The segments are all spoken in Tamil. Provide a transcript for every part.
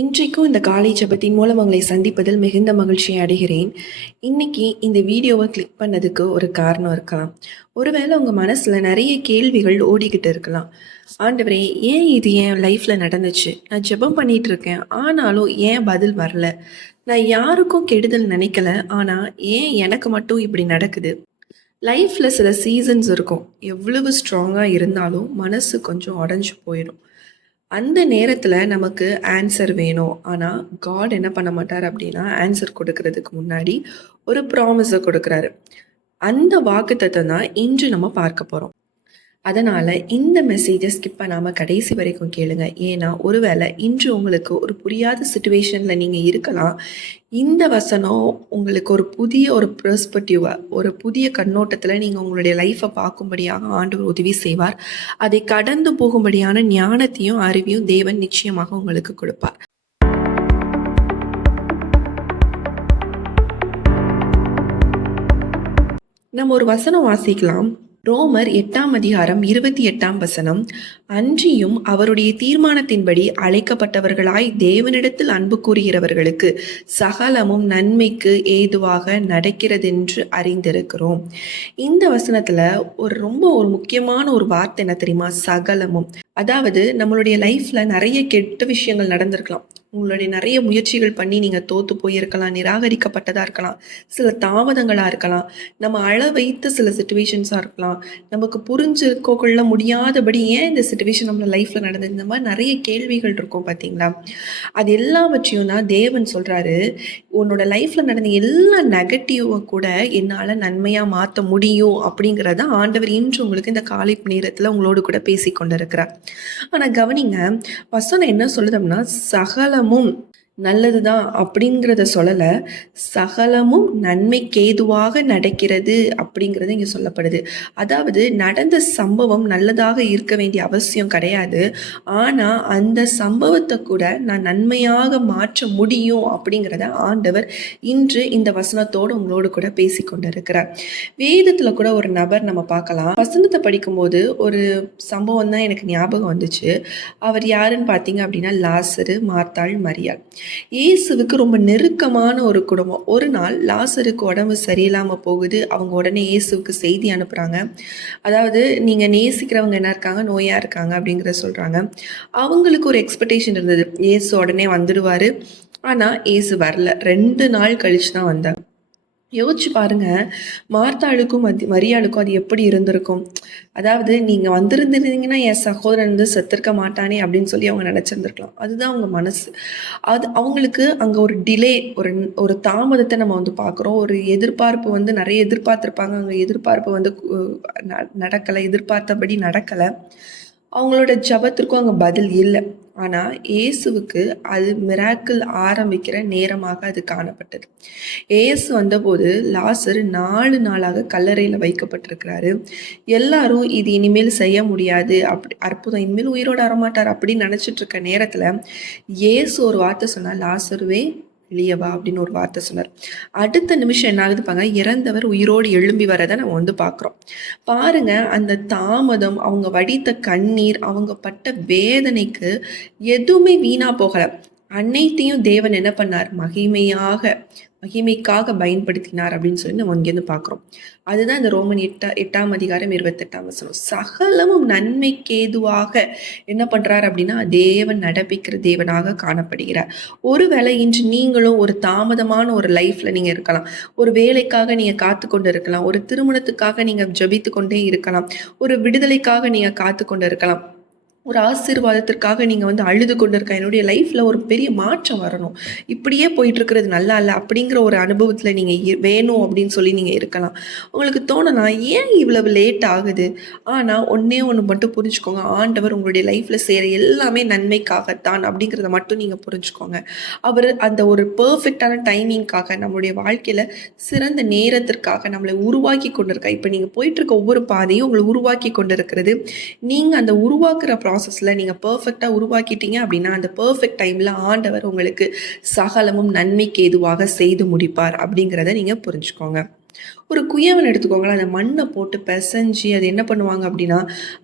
இன்றைக்கும் இந்த காலை ஜெபத்தின் மூலம் உங்களை சந்திப்பதில் மிகுந்த மகிழ்ச்சியை அடைகிறேன். இன்னைக்கு இந்த வீடியோவை கிளிக் பண்ணதுக்கு ஒரு காரணம் இருக்கலாம். ஒருவேளை உங்கள் மனசில் நிறைய கேள்விகள் ஓடிக்கிட்டு இருக்கலாம். ஆண்டவரே, ஏன் இது என் லைஃப்பில் நடந்துச்சு? நான் ஜெபம் பண்ணிட்டு இருக்கேன், ஆனாலும் ஏன் பதில் வரல? நான் யாருக்கும் கெடுதல் நினைக்கல, ஆனால் ஏன் எனக்கு மட்டும் இப்படி நடக்குது? லைஃப்பில் சில சீசன்ஸ் இருக்கும். எவ்வளவு ஸ்ட்ராங்காக இருந்தாலும் மனசு கொஞ்சம் உடஞ்சி போயிடும். அந்த நேரத்தில் நமக்கு ஆன்சர் வேணும். ஆனால் காட் என்ன பண்ண மாட்டார் அப்படின்னா, ஆன்சர் கொடுக்கறதுக்கு முன்னாடி ஒரு ப்ராமிஸை கொடுக்குறாரு. அந்த வாக்குத்தத்தம் தான் இன்று நம்ம பார்க்க போகிறோம். அதனால் இந்த மெசேஜை ஸ்கிப் பண்ணாமல் கடைசி வரைக்கும் கேளுங்க. ஏன்னா ஒருவேளை இன்று உங்களுக்கு ஒரு புரியாத சுச்சுவேஷனில் நீங்கள் இருக்கலாம். இந்த வசனம் உங்களுக்கு ஒரு பெர்ஸ்பெக்டிவை, ஒரு புதிய கண்ணோட்டத்தில் நீங்கள் உங்களுடைய லைஃப்பை பார்க்கும்படியாக ஆண்டவர் உதவி செய்வார். அதை கடந்து போகும்படியான ஞானத்தையும் அறிவையும் தேவன் நிச்சயமாக உங்களுக்கு கொடுப்பார். நம்ம ஒரு வசனம் வாசிக்கலாம். ரோமர் 8:28 அன்றியும் அவருடைய தீர்மானத்தின்படி அழைக்கப்பட்டவர்களாய் தேவனிடத்தில் அன்பு கூறுகிறவர்களுக்கு சகலமும் நன்மைக்கு ஏதுவாக நடக்கிறதென்று அறிந்திருக்கிறோம். இந்த வசனத்துல ஒரு முக்கியமான ஒரு வார்த்தை என்ன தெரியுமா? சகலமும். அதாவது நம்மளுடைய லைஃப்ல நிறைய கெட்ட விஷயங்கள் நடந்திருக்கலாம். உங்களுடைய நிறைய முயற்சிகள் பண்ணி நீங்கள் தோற்று போயிருக்கலாம், நிராகரிக்கப்பட்டதாக இருக்கலாம், சில தாமதங்களாக இருக்கலாம், நம்ம வைத்த சில சுச்சுவேஷன்ஸாக இருக்கலாம், நமக்கு புரிஞ்சுக்கொள்ள முடியாதபடி ஏன் இந்த சுச்சுவேஷன் நம்ம லைஃப்பில் நடந்தது, இந்த மாதிரி நிறைய கேள்விகள் இருக்கும் பார்த்தீங்களா? அது எல்லாவற்றையும் தான் தேவன் சொல்கிறாரு, உன்னோட லைஃப்பில் நடந்த எல்லா நெகட்டிவை கூட என்னால் நன்மையாக மாற்ற முடியும் அப்படிங்கிறத ஆண்டவர் இன்று உங்களுக்கு இந்த காலை நேரத்தில் உங்களோடு கூட பேசி கொண்டு இருக்கிறார். ஆனால் கவனிங்க, வசனம் என்ன சொல்லுதோம்னா, சகலமும் நல்லதுதான் அப்படிங்கிறத சொல்லலை, சகலமும் நன்மைக்கேதுவாக நடக்கிறது அப்படிங்கிறது இங்கே சொல்லப்படுது. அதாவது நடந்த சம்பவம் நல்லதாக இருக்க வேண்டிய அவசியம் கிடையாது, ஆனால் அந்த சம்பவத்தை கூட நான் நன்மையாக மாற்ற முடியும் அப்படிங்கிறத ஆண்டவர் இன்று இந்த வசனத்தோடு உங்களோடு கூட பேசி கொண்டு இருக்கிறார். வேதத்தில் கூட ஒரு நபர் நம்ம பார்க்கலாம். வசனத்தை படிக்கும்போது ஒரு சம்பவம் தான் எனக்கு ஞாபகம் வந்துச்சு. அவர் யாருன்னு பார்த்தீங்க அப்படின்னா, லாசரு, மார்த்தாள், மரியாள். இயேசுவுக்கு ரொம்ப நெருக்கமான ஒரு குடும்பம். ஒரு நாள் லாசருக்கு உடம்பு சரியில்லாமல் போகுது. அவங்க உடனே இயேசுவுக்கு செய்தி அனுப்புகிறாங்க. அதாவது நீங்கள் நேசிக்கிறவங்க என்ன இருக்காங்க, நோயாக இருக்காங்க அப்படிங்கிறத சொல்கிறாங்க. அவங்களுக்கு ஒரு எக்ஸ்பெக்டேஷன் இருந்தது, இயேசு உடனே வந்துடுவார். ஆனால் இயேசு வரல. 2 நாள் கழிச்சு தான் வந்தார். யோசிச்சு பாருங்க, மார்த்தாளுக்கும் மரியாளுக்கும் அது எப்படி இருந்திருக்கும்? அதாவது நீங்கள் வந்திருந்திருந்தீங்கன்னா என் சகோதரன் வந்து செத்துருக்க மாட்டானே அப்படின்னு சொல்லி அவங்க நினச்சிருந்துருக்கலாம். அதுதான் அவங்க மனசு. அது அவங்களுக்கு அங்கே ஒரு டிலே, ஒரு தாமதத்தை நம்ம வந்து பார்க்குறோம். ஒரு எதிர்பார்ப்பு வந்து நிறைய எதிர்பார்த்துருப்பாங்க. அங்கே எதிர்பார்ப்பு வந்து நடக்கலை, எதிர்பார்த்தபடி நடக்கலை. அவங்களோட ஜபத்திற்கும் அங்கே பதில் இல்லை. ஆனால் இயேசுவுக்கு அது மிராக்கிள் ஆரம்பிக்கிற நேரமாக அது காணப்பட்டது. இயேசு வந்தபோது லாசர் 4 நாளாக கல்லறையில் வைக்கப்பட்டிருக்கிறாரு. எல்லாரும் இது இனிமேல் செய்ய முடியாது, அப்படி அற்புதம், இனிமேல் உயிரோடு வரமாட்டார் அப்படின்னு நினச்சிட்டு இருக்க நேரத்தில் இயேசு ஒரு வார்த்தை சொன்னார், லாசருவே வெளியவா அப்படின்னு ஒரு வார்த்தை சொன்னார். அடுத்த நிமிஷம் என்ன ஆகுது பாங்க, இறந்தவர் உயிரோடு எழும்பி வரதை நம்ம வந்து பார்க்குறோம். பாருங்க, அந்த தாமதம், அவங்க வடித்த கண்ணீர், அவங்க பட்ட வேதனைக்கு எதுவுமே வீணா போகலை. அனைத்தையும் தேவன் என்ன பண்ணார்? மகிமைக்காக பயன்படுத்தினார் அப்படின்னு சொல்லி நம்ம இங்கேருந்து பார்க்குறோம். அதுதான் இந்த ரோமன் 8:28 சகலமும் நன்மைக்கேதுவாக என்ன பண்ணுறார் அப்படின்னா, தேவன் நடப்பிக்கிற தேவனாக காணப்படுகிறார். ஒருவேளை இன்று நீங்களும் ஒரு தாமதமான ஒரு லைஃப்பில் நீங்கள் இருக்கலாம். ஒரு வேலைக்காக நீங்கள் காத்து கொண்டு இருக்கலாம், ஒரு திருமணத்துக்காக நீங்கள் ஜபித்து கொண்டே இருக்கலாம், ஒரு விடுதலைக்காக நீங்கள் காத்து கொண்டு இருக்கலாம், ஒரு ஆசீர்வாதத்திற்காக நீங்கள் வந்து அழுது கொண்டு இருக்க, என்னுடைய லைஃப்பில் ஒரு பெரிய மாற்றம் வரணும், இப்படியே போயிட்டுருக்கிறது நல்லா இல்லை அப்படிங்கிற ஒரு அனுபவத்தில் நீங்கள் வேணும் அப்படின்னு சொல்லி நீங்கள் இருக்கலாம். உங்களுக்கு தோணலாம், ஏன் இவ்வளவு லேட் ஆகுது? ஆனால் ஒன்று மட்டும் புரிஞ்சுக்கோங்க, ஆண்டவர் உங்களுடைய லைஃப்பில் செய்கிற எல்லாமே நன்மைக்காகத்தான் அப்படிங்கிறத மட்டும் நீங்கள் புரிஞ்சுக்கோங்க. அவர் அந்த ஒரு பர்ஃபெக்டான டைமிங்காக, நம்மளுடைய வாழ்க்கையில் சிறந்த நேரத்திற்காக நம்மளை உருவாக்கி கொண்டு இருக்கா. இப்போ நீங்கள் போயிட்டுருக்க ஒவ்வொரு பாதையும் உங்களை உருவாக்கி கொண்டு இருக்கிறது. நீங்கள் அந்த உருவாக்குற ப்ராசஸில் நீங்கள் பர்ஃபெக்டாக உருவாக்கிட்டீங்க அப்படின்னா, அந்த பர்ஃபெக்ட் டைமில் ஆண்டவர் உங்களுக்கு சகலமும் நன்மைக்கு ஏதுவாக செய்து முடிப்பார் அப்படிங்கிறத நீங்கள் புரிஞ்சுக்கோங்க. ஒரு குயவன் எடுத்துக்கோங்களேன். அந்த மண்ண போட்டு பெசஞ்சு அது என்ன பண்ணுவாங்க அப்படின்னா,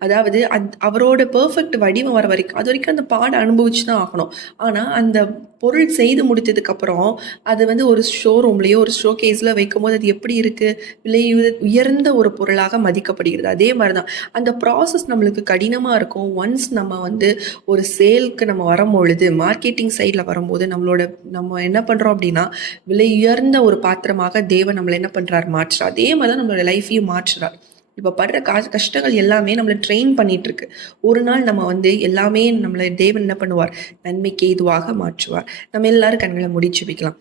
அதாவது அவரோட பெர்ஃபெக்ட் வடிவம் வர வரைக்கும் அதுவரைக்கும் அந்த பாட அனுபவிச்சு தான் ஆகணும். ஆனா, அந்த பொருள் செய்து முடித்ததுக்கப்புறம், அது வந்து ஒரு ஷோரூம்லயோ, ஒரு ஷோகேஸ்ல வைக்கும்போது அது எப்படி இருக்கு? விலை உயர்ந்த ஒரு பொருளாக மதிக்கப்படுகிறது. அதே மாரி தான். அந்த ப்ராசஸ் நம்மளுக்கு கடினமா இருக்கும். ஒன்ஸ் நம்ம வந்து ஒரு சேல்க்கு நம்ம வரும்பொழுது, மார்க்கெட்டிங் சைட்ல வரும்போது, நம்ம என்ன பண்றோம் அப்படின்னா, விலை உயர்ந்த ஒரு பாத்திரமாக தேவன் நம்மள என்ன பண்றார்? மாற்றுறார். அதே மாரி தான் நம்மளோட லைஃப்பையும் மாற்றுறார். இப்ப படுற கஷ்டங்கள் எல்லாமே நம்மள ட்ரெயின் பண்ணிட்டுருக்கு. ஒரு நாள் நம்ம வந்து எல்லாமே நம்மள தேவன் என்ன பண்ணுவார்? நன்மைக்கு ஏதுவாக மாற்றுவார். நம்ம எல்லாரும் கண்கள மூடி ஜெபிக்கலாம்.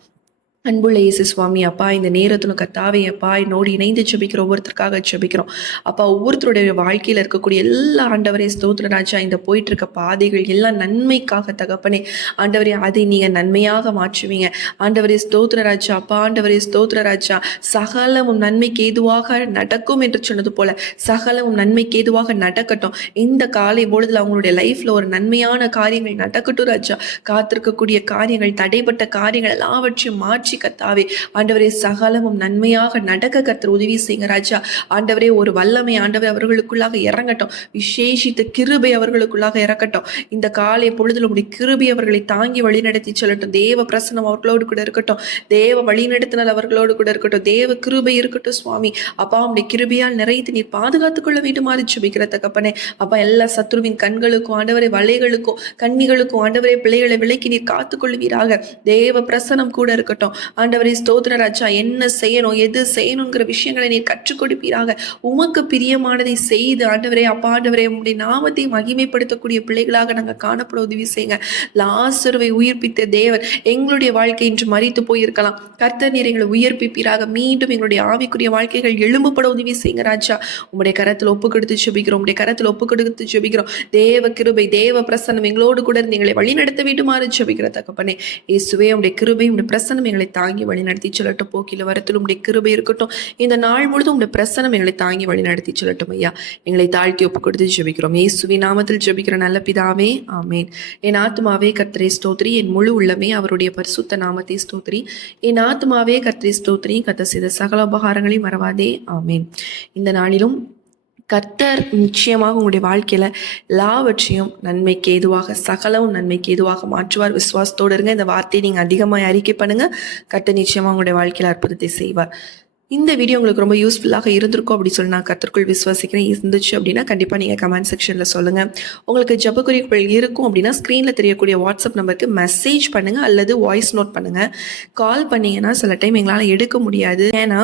அன்புள்ள இயேசு சுவாமி, அப்பா இந்த நேரத்துல கர்த்தாவே அப்பா என்னோடு இணைந்து ஜெபிக்கிற ஒவ்வொருத்தருக்காக ஜெபிக்கிறோம். அப்பா ஒவ்வொருத்தருடைய வாழ்க்கையில இருக்கக்கூடிய எல்லா ஆண்டவரே ஸ்தோத்திர ராஜா, இந்த போயிட்டு இருக்க பாதைகள் எல்லாம் நன்மைக்காக தகப்பனே. ஆண்டவரே அதை நீங்க நன்மையாக மாற்றுவீங்க. ஆண்டவரே ஸ்தோத்திர ராஜா, அப்பா ஆண்டவரே ஸ்தோத்திர ராஜா, சகலமும் நன்மைக்கு ஏதுவாக நடக்கும் என்று சொன்னது போல சகலமும் நன்மைக்கு ஏதுவாக நடக்கட்டும். இந்த காலை பொழுதுல அவங்களுடைய லைஃப்ல ஒரு நன்மையான காரியங்கள் நடக்கட்டும் ராஜா. காத்திருக்கக்கூடிய காரியங்கள், தடைப்பட்ட காரியங்கள் எல்லாவற்றையும் மாற்றி கர்த்தாவே ஆண்டவரே சகலமும் நன்மையாக நடக்க கர்த்தர் உதவி செய்யுங்க ராஜா. ஆண்டவரே ஒரு வல்லமை ஆண்டவரே அவர்களுக்குள்ளாக இறங்கட்டும். விசேஷித்த கிருபை அவர்களுக்குள்ளாக இறக்கட்டும். இந்த காலை பொழுதுல உடைய கிருபை அவர்களை தாங்கி வழிநடத்தி செல்லட்டும். தேவ பிரசனம் அவர்களோடு கூட இருக்கட்டும். தேவ வழிநடத்தினால் அவர்களோடு கூட இருக்கட்டும். தேவ கிருபை இருக்கட்டும் சுவாமி. அப்பா உடைய கிருபையால் நிறைத்து நீர் பாதுகாத்துக் கொள்ள வேண்டுமாறு ஜெபிக்கிற தகப்பனே. அப்பா எல்லா சத்ருவின் கண்களுக்கும் ஆண்டவரே வலைகளுக்கும் கண்ணிகளுக்கும் ஆண்டவரே பிள்ளைகளை விலைக்கு நீர் காத்துக்கொள்வீராக. தேவ பிரசனம் கூட இருக்கட்டும். ஆண்டவரே ஸ்தோத்திர ராஜா, என்ன செய்யணும் எது செய்யணுங்கிற விஷயங்களை நீர் கற்றுக் கொடுப்பீராக. உமக்கு பிரியமானதை செய்து ஆண்டவரே அப்பா ஆண்டவரே உம்முடைய நாமத்தை மகிமைப்படுத்தக்கூடிய பிள்ளைகளாக நாங்கள் காணப்பட உதவி செய்யுங்க. லாசருவை உயிர்ப்பித்த தேவன் எங்களுடைய வாழ்க்கை இன்று மரித்து போயிருக்கலாம். கர்த்தர் நீர் எங்களை உயிர்ப்பிப்பீராக. மீண்டும் எங்களுடைய ஆவிக்குரிய வாழ்க்கைகள் எழும்பப்பட உதவி செய்யுங்க ராஜா. உம்முடைய கரத்தில் ஒப்பு கொடுத்து ஜெபிக்கிறோம். உம்முடைய கரத்தில் ஒப்பு கொடுத்து ஜெபிக்கிறோம். தேவ கிருபை தேவ பிரசன்னம் எங்களோடு கூட இருந்து எங்களை வழி நடத்த வேண்டுமாறு ஜெபிக்கிற தகப்பனே. இயேசுவே உம்முடைய கிருபை உம்முடைய பிரசன்னம் எங்களை தாங்கி வழி நடத்தி சொல்லட்டும். போக்கில வரத்தில் உம்முடைய கிருபை இருக்கட்டும். இந்த நாள் முழுதும் உம்முடைய பிரசன்னம் எங்களை தாங்கி வழி நடத்தி சொல்லட்டும் ஐயா. எங்களை தாழ்த்தி ஒப்பு கொடுத்து ஜெபிக்கிறோம். இயேசுவின் நாமத்தில் ஜெபிக்கிற நல்ல பிதாவே, ஆமேன். என் ஆத்துமாவே கர்த்தரை ஸ்தோத்திரி, என் முழு உள்ளமே அவருடைய பரிசுத்த நாமத்தை ஸ்தோத்திரி. என் ஆத்துமாவே கர்த்தரை ஸ்தோத்திரி, கர்த்தர் செய்த சகல உபகாரங்களையும் மறவாதே, ஆமேன். இந்த நாளிலும் கர்த்தர் நிச்சயமாக உங்களுடைய வாழ்க்கையில எல்லாவற்றையும் நன்மைக்கு ஏதுவாக சகலவும் நன்மைக்கு ஏதுவாக மாற்றுவார். விசுவாசத்தோடு இருங்க. இந்த வார்த்தையை நீங்க அதிகமாக அறிக்கை பண்ணுங்க. கர்த்தர் நிச்சயமாக உங்களுடைய வாழ்க்கையில அற்புதத்தை செய்வார். இந்த வீடியோ உங்களுக்கு ரொம்ப யூஸ்ஃபுல்லாக இருந்திருக்கும் அப்படி சொல்லி நான் கர்த்தருக்குள் விசுவாசிக்கிறேன். இருந்துச்சு அப்படின்னா கண்டிப்பாக நீங்கள் கமெண்ட் செக்ஷனில் சொல்லுங்கள். உங்களுக்கு ஜெப குறிப்புகள் இருக்கும் அப்படின்னா ஸ்க்ரீனில் தெரியக்கூடிய வாட்ஸ்அப் நம்பருக்கு மெசேஜ் பண்ணுங்கள் அல்லது வாய்ஸ் நோட் பண்ணுங்கள். கால் பண்ணிங்கன்னா சில டைம் எங்களால் எடுக்க முடியாது. ஏன்னா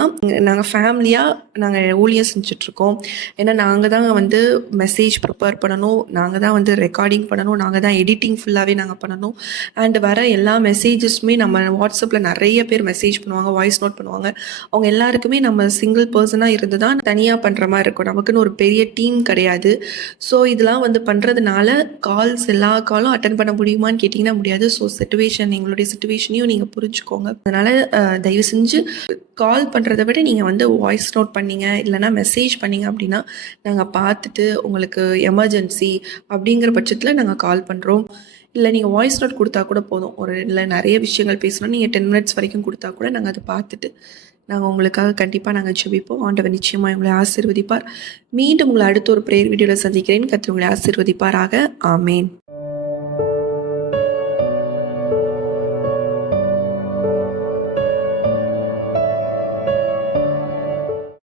நாங்கள் ஃபேமிலியாக நாங்கள் ஊழியம் செஞ்சிட்ருக்கோம். ஏன்னா நாங்கள் தான் வந்து மெசேஜ் ப்ரிப்பேர் பண்ணணும், நாங்கள் தான் வந்து ரெக்கார்டிங் பண்ணணும், நாங்கள் தான் எடிட்டிங் ஃபுல்லாகவே நாங்கள் பண்ணணும். அண்ட் வர எல்லா மெசேஜஸுமே நம்ம வாட்ஸ்அப்பில் நிறைய பேர் மெசேஜ் பண்ணுவாங்க, வாய்ஸ் நோட் பண்ணுவாங்க. அவங்க எல்லாருக்குமே நம்ம சிங்கிள் பர்சனாக இருந்து தான் தனியாக பண்ணுற மாதிரி இருக்கும். நமக்குன்னு ஒரு பெரிய டீம் கிடையாது. ஸோ இதெல்லாம் வந்து பண்ணுறதுனால எல்லா காலும் அட்டன் பண்ண முடியுமான்னு கேட்டிங்கன்னா முடியாது. ஸோ எங்களுடைய சிச்சுவேஷனையும் நீங்கள் புரிஞ்சுக்கோங்க. அதனால் தயவு செஞ்சு கால் பண்ணுறதை விட நீங்கள் வந்து வாய்ஸ் நோட் பண்ணீங்க இல்லைனா மெசேஜ் பண்ணீங்க அப்படின்னா நாங்கள் பார்த்துட்டு உங்களுக்கு எமர்ஜென்சி அப்படிங்கிற பட்சத்தில் நாங்கள் கால் பண்ணுறோம். இல்லை நீங்கள் வாய்ஸ் நோட் கொடுத்தா கூட போதும். இல்லை நிறைய விஷயங்கள் பேசணும், நீங்கள் 10 மினிட்ஸ் வரைக்கும் கொடுத்தா கூட நாங்கள் அதை பார்த்துட்டு நாங்கள் உங்களுக்காக கண்டிப்பாக நாங்கள் ஜெபிப்போம். ஆண்டவர் நிச்சயமாக உங்களை ஆசீர்வதிப்பார். மீண்டும் உங்களை அடுத்த ஒரு ப்ரேயர் வீடியோவில் சந்திக்கிறேன். கர்த்தர் உங்களை ஆசீர்வதிப்பாராக. ஆமேன்.